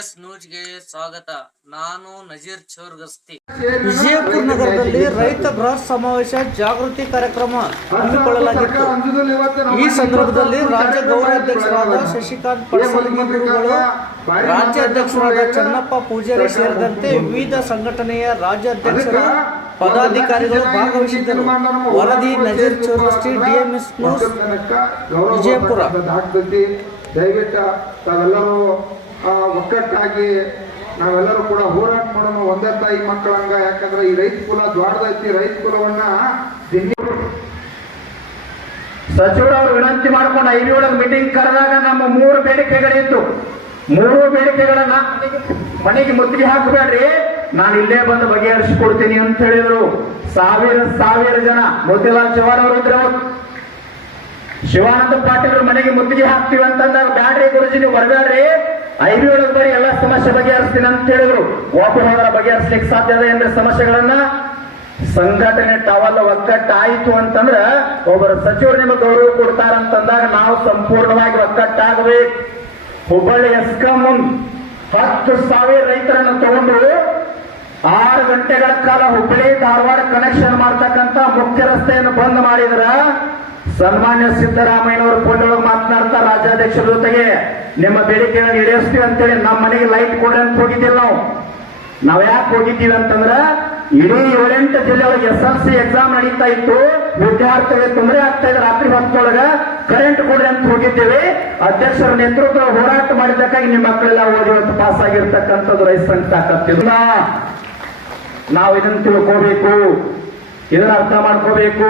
DMS ನ್ಯೂಸ್ಗೆ ಸ್ವಾಗತ. ನಾನು ನಜೀರ್ ಚೌರ್ಗಸ್ತಿ. ವಿಜಯಪುರ ನಗರದಲ್ಲಿ ರೈತ ಬೃಹತ್ ಸಮಾವೇಶ ಜಾಗೃತಿ ಕಾರ್ಯಕ್ರಮ ಹಮ್ಮಿಕೊಳ್ಳಲಾಗಿತ್ತು. ಈ ಸಂದರ್ಭದಲ್ಲಿ ರಾಜ್ಯ ಗೌರವಾಧ್ಯಕ್ಷರಾದ ಶಶಿಕಾಂತ್ ಪಡಸಲಗಿ ರಾಜ್ಯಾಧ್ಯಕ್ಷರಾದ ರಾಜ್ಯ ಅಧ್ಯಕ್ಷರಾದ ಚನ್ನಪ್ಪ ಪೂಜಾರಿ ಸೇರಿದಂತೆ ವಿವಿಧ ಸಂಘಟನೆಯ ರಾಜ್ಯ ಅಧ್ಯಕ್ಷರು ಪದಾಧಿಕಾರಿಗಳು ಭಾಗವಹಿಸಿದ್ದರು. ವರದಿ ನಜೀರ್ ಚೌರ್ಗಸ್ತಿ ಡಿಎಂಎಸ್ ನ್ಯೂಸ್ ವಿಜಯಪುರ. ದಯವಿಟ್ಟು ತಾವೆಲ್ಲರೂ ಒಕ್ಕಟ್ಟಾಗಿ ನಾವೆಲ್ಲರೂ ಕೂಡ ಹೋರಾಟ ಮಾಡೋಣ ಒಂದೇ ತಾಯಿ ಮಕ್ಕಳಂಗ ಯಾಕಂದ್ರೆ ಈ ರೈತ ಕುಲ ದ್ವಾಡದೈತಿ ರೈತ ಕುಲವನ್ನ ಸಚಿವರವರು ವಿನಂತಿ ಮಾಡ್ಕೊಂಡು ಒಳಗೆ ಮೀಟಿಂಗ್ ಕರೆದಾಗ ನಮ್ಮ ಮೂರು ಬೇಡಿಕೆಗಳಿತ್ತು. ಮೂರು ಬೇಡಿಕೆಗಳನ್ನ ಮನೆಗೆ ಮುತ್ತಿಗೆ ಹಾಕಬೇಡ್ರಿ. ನಾನು ಇಲ್ಲೇ ಬಂದು ಬಗೆಹರಿಸಿಕೊಡ್ತೀನಿ ಅಂತ ಹೇಳಿದ್ರು. ಸಾವಿರ ಸಾವಿರ ಜನ. ಮೋತಿಲಾಲ್ ಚೌಹಾಣ್ ಅವರು ಇದ್ರು. ಶಿವಾನಂದ ಪಾಟೀಲ್ ಮನೆಗೆ ಮುತ್ತಿಗೆ ಹಾಕ್ತೀವಿ ಅಂತಂದಾಗ ಬ್ಯಾಡ್ರಿ ಗುರುಜಿ, ನೀವು ಬರಬೇಡ್ರಿ. ಐದು ಒಳಗೆ ಬರೀ ಎಲ್ಲ ಸಮಸ್ಯೆ ಬಗೆಹರಿಸ್ತೀನಿ ಅಂತ ಹೇಳಿದ್ರು. ಒಬ್ಬ ಹೋದ್ರ ಬಗೆಹರಿಸ್ಲಿಕ್ಕೆ ಸಾಧ್ಯ ಇದೆ ಅಂದ್ರೆ ಸಮಸ್ಯೆಗಳನ್ನ ಸಂಘಟನೆ ಟವಲ್ ಒಕ್ಕಟ್ಟಾಯಿತು ಅಂತಂದ್ರ ಒಬ್ಬರ ಸಚಿವರು ನಿಮಗೆ ಗೌರವ ಕೊಡ್ತಾರಂತಂದಾಗ ನಾವು ಸಂಪೂರ್ಣವಾಗಿ ಒಕ್ಕಟ್ಟಾಗಬೇಕು ಹುಬ್ಬಳ್ಳಿ ಎಸ್ಕಾಂ ಹತ್ತು ಸಾವಿರ ರೈತರನ್ನು ತಗೊಂಡು ಆರು ಗಂಟೆಗಳ ಕಾಲ ಹುಬ್ಬಳ್ಳಿ ಧಾರವಾಡ ಕನೆಕ್ಷನ್ ಮಾಡ್ತಕ್ಕಂತ ಮುಖ್ಯ ರಸ್ತೆಯನ್ನು ಬಂದ್ ಮಾಡಿದ್ರ ಸನ್ಮಾನ್ಯ ಸಿದ್ದರಾಮಯ್ಯನವರು ಫೋಟೋಳಗೆ ಮಾತನಾಡ್ತಾ ರಾಜ್ಯಾಧ್ಯಕ್ಷರ ಜೊತೆಗೆ ನಿಮ್ಮ ಬೇಡಿಕೆಗಳನ್ನು ಈಡೇರಿಸ್ತೀವಿ ಅಂತೇಳಿ ನಮ್ಮ ಮನೆಗೆ ಲೈಟ್ ಕೊಡ್ರಿ ಅಂತ ಹೋಗಿದ್ದಿಲ್ಲ ನಾವು. ನಾವ್ ಯಾಕೆ ಹೋಗಿದ್ದೀವಿ ಅಂತಂದ್ರ ಇಡೀ ಏಳೆಂಟು ಜಿಲ್ಲೆ ಒಳಗೆ ಎಸ್ ಎಲ್ ಸಿ ಎಕ್ಸಾಮ್ ನಡೀತಾ ಇತ್ತು. ವಿದ್ಯಾರ್ಥಿಗಳಿಗೆ ತೊಂದರೆ ಆಗ್ತಾ ಇದೆ. ರಾತ್ರಿ ಹೊತ್ತೊಳಗ ಕರೆಂಟ್ ಕೊಡ್ರಿ ಅಂತ ಹೋಗಿದ್ದೇವೆ. ಅಧ್ಯಕ್ಷರ ನೇತೃತ್ವ ಹೋರಾಟ ಮಾಡಿದ್ದಕ್ಕಾಗಿ ನಿಮ್ಮ ಮಕ್ಕಳೆಲ್ಲ ಓದಿ ಒಂದು ಪಾಸ್ ಆಗಿರ್ತಕ್ಕಂಥದ್ದು ರೈತ ಸಂಘ ಕತ್ತಿಲ್ಲ ನಾವು ಇದನ್ನು ತಿಳ್ಕೋಬೇಕು. ಇದನ್ನ ಅರ್ಥ ಮಾಡ್ಕೋಬೇಕು.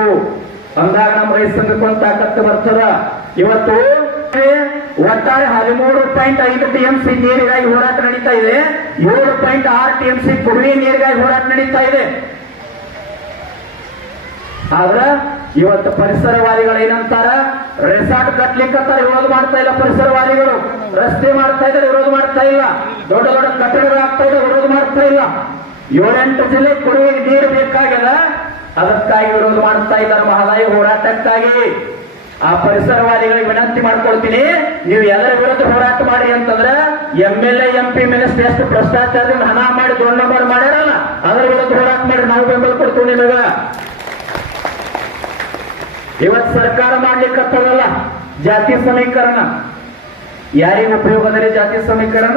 ಅಂದಾಗ ನಮ್ಮ ರೈತ ಸಂಘಕ್ಕೆ ಒಂದು ತಾಕತ್ತು ಬರ್ತದ. ಇವತ್ತು ಒಟ್ಟಾರೆ ಹದಿಮೂರು ಪಾಯಿಂಟ್ ಐದು ಟಿ ಎಂ ಸಿ ನೀರಿಗಾಗಿ ಹೋರಾಟ ನಡೀತಾ ಇದೆ. ಏಳು ಪಾಯಿಂಟ್ ಆರು ಟಿ ಎಂ ಸಿ ಕುಡಿ ನೀರಿಗಾಗಿ ಹೋರಾಟ ನಡೀತಾ ಇದೆ. ಆದ್ರ ಇವತ್ತು ಪರಿಸರವಾದಿಗಳು ಏನಂತಾರ? ರೆಸಾರ್ಟ್ ಕಟ್ಲಿಕ್ಕಂತಾರ ವಿರೋಧ ಮಾಡ್ತಾ ಇಲ್ಲ ಪರಿಸರವಾದಿಗಳು. ರಸ್ತೆ ಮಾಡ್ತಾ ಇದ್ದಾರೆ, ವಿರೋಧ ಮಾಡ್ತಾ ಇಲ್ಲ. ದೊಡ್ಡ ದೊಡ್ಡ ಕಟ್ಟಡಗಳು ಆಗ್ತಾ ಇದೆ ವಿರೋಧ ಮಾಡ್ತಾ ಇಲ್ಲ. ಏಳೆಂಟು ಜಿಲ್ಲೆ ಕುಡಿಯುವ ನೀರು ಬೇಕಾಗ್ಯದ. ಅದಕ್ಕಾಗಿ ವಿರೋಧ ಮಾಡುತ್ತಾ ಇದ್ದಾರೆ ಮಹದಾಯಿ ಹೋರಾಟಕ್ಕಾಗಿ. ಆ ಪರಿಸರವಾದಿಗಳಿಗೆ ವಿನಂತಿ ಮಾಡ್ಕೊಳ್ತೀನಿ, ನೀವು ಎಲ್ಲರ ವಿರುದ್ಧ ಹೋರಾಟ ಮಾಡಿ ಅಂತಂದ್ರೆ M L M P minister ಎಷ್ಟು ಭ್ರಷ್ಟಾಚಾರದಿಂದ ಹಣ ಮಾಡಿ, ದೊಡ್ಡ ಮಾಡಿ ಮಾಡ್ಯಾರಲ್ಲ, ಅದರ ವಿರುದ್ಧ ಹೋರಾಟ ಮಾಡಿ ನಾವು ಬೆಂಬಲ ಕೊಡ್ತೀವಿ ನಿಮಗ. ಇವತ್ತು ಸರ್ಕಾರ ಮಾಡ್ಲಿಕ್ಕತ್ತದಲ್ಲ ಜಾತಿ ಸಮೀಕರಣ. ಯಾರಿಗೆ ಉಪಯೋಗದಲ್ಲಿ ಜಾತಿ ಸಮೀಕರಣ?